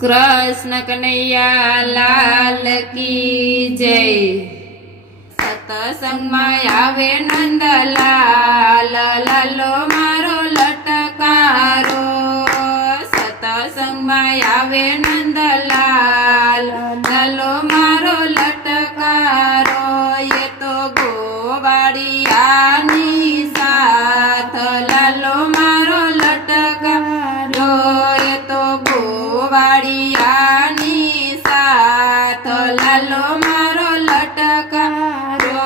कृष्ण कन्हैया लाल की जय। सत्संग में आवे नंदलाल, लालो मारो लटकारो। सत्संग में आवे नंदलाल, लालो मारो लटकारो। ये तो गोवाड़ियानी साथ, लालो मारो लटकारो। ये तो गोवाड़ियानी साथ, लालो मारो लटकारो।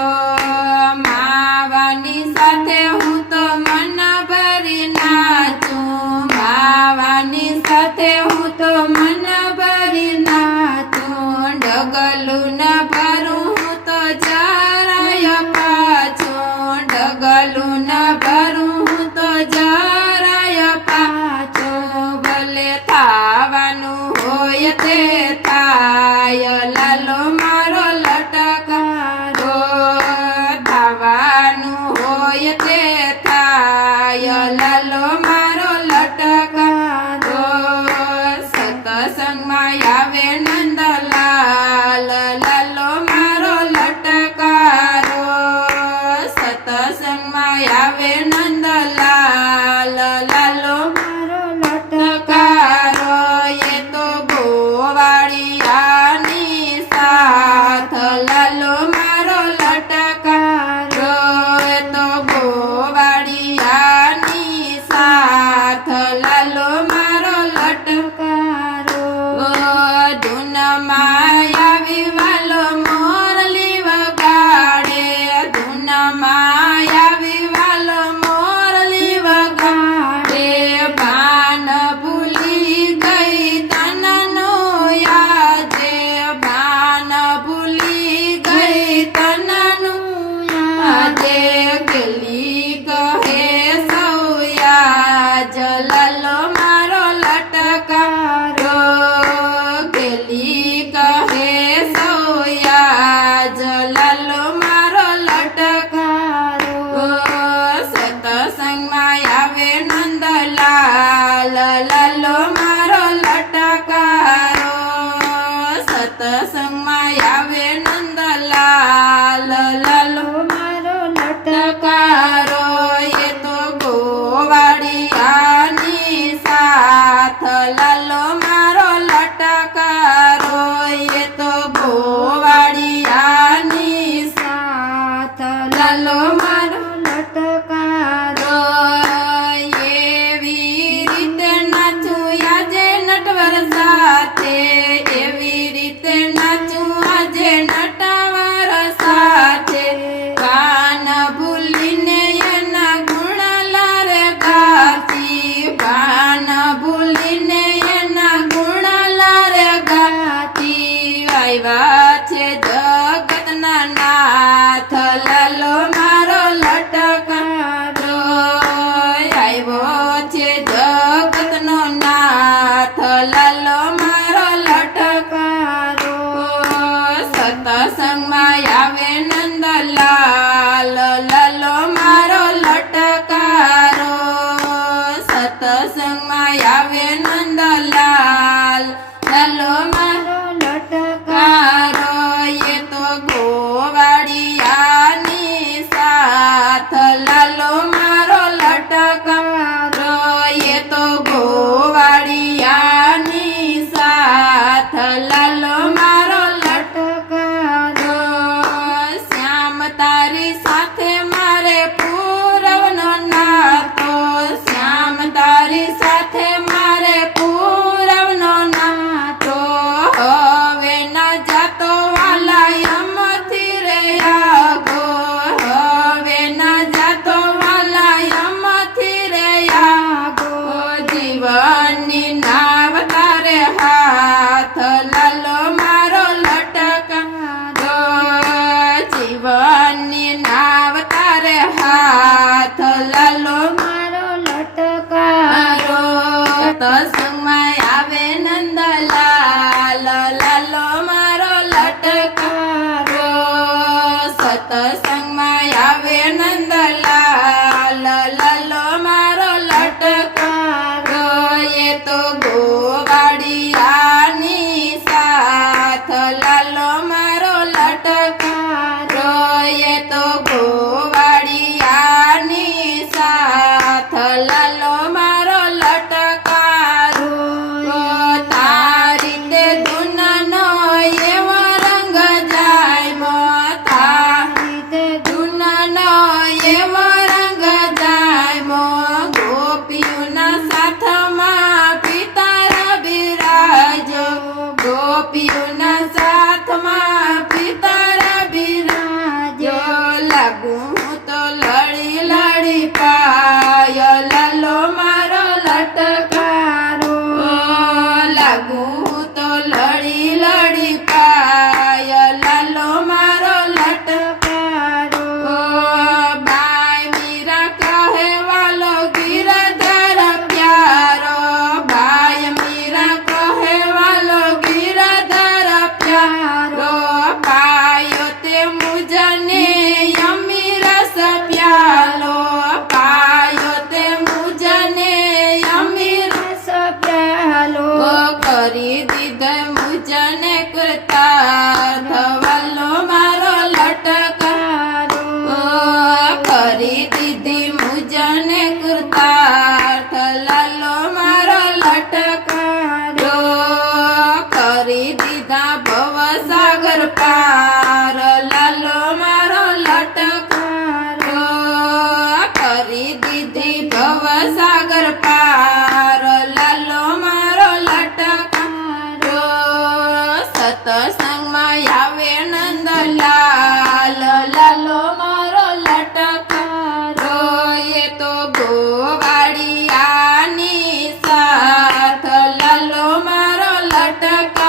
मावानी साथे हूँ तो मन भरी नाचूं, मावानी साथे हूँ तो मन भरी नाचूं। डगलू न भरूं हूँ तो જરાય પાછું, ડગલું ન ભરું હું તો જરાય પાછું। ભલે થાવાનું હોય તે થાય, લાલો મારો લટકારો। થાવાનું હોય તે થાય, લાલો મારો લટકારો। સત્સંગમાં આવે નંદલાલ, લાલો મારો લટકારો। સત્સંગમાં આવે નંદલાલ, લાલો મારો લટકારો। એ તો ગોવાળિયાની સાથ, લાલો મારો લટકારો। એ તો ગોવાળિયાની સાથ, લાલો મારો લટકારો। ધૂનમાં આવી વાલો મોરલી વગાડે, ધૂનમાં આવી વાલો મોરલી વગાડે। ભાન ભૂલી ગઈ તનનું યાદે, ભાન ભૂલી ગઈ તનનું યાદે। ગેલી કહે સૌ યાદ, લાલો મારો લટકારો। ગેલી કહે સૌ યાદ, લાલો મારો લટકારો। સત્સંગમાં આવે નંદલાલ, લાલો મારો લટકારો। સત્સંગમાં આવે નંદલાલ, લાલો મારો લટકારો। એ તો ગોવાળિયાની સાથ, લાલો મારો લટકારો। એ તો ગોવાળિયાની સાથ, લાલો મારો લટકારો। એવી રીતે નાચું આજે નટવર સાથે, એવી રીતે નાચું આજે નટવર સાથે। કાન ભૂલીને એના ગુણલા રે ગાતી, કાન ભૂલીને એના ગુણલા રે ગાતી। આવ્યા છે જગતના નાથ, લાલો મારો લટકારો। આવ્યો છે જગતનો નાથ, લાલો મારો લટકારો। કરી દીધો મુજને કૃતાર્થ વાલો મારો લટકારો કરી દીધી મુજને કૃતાર્થ લાલો મારો લટકારો કરી દીધા ભવસાગર પાર લાલો મારો લટકારો કરી દીધી ભવસાગર પાર લાલો મારો લટકારો સતસંગમાં આવે નંદલાલ લાલો મારો લટકારો એ તો ગોવાળિયાની સાથ લાલો મારો લટકારો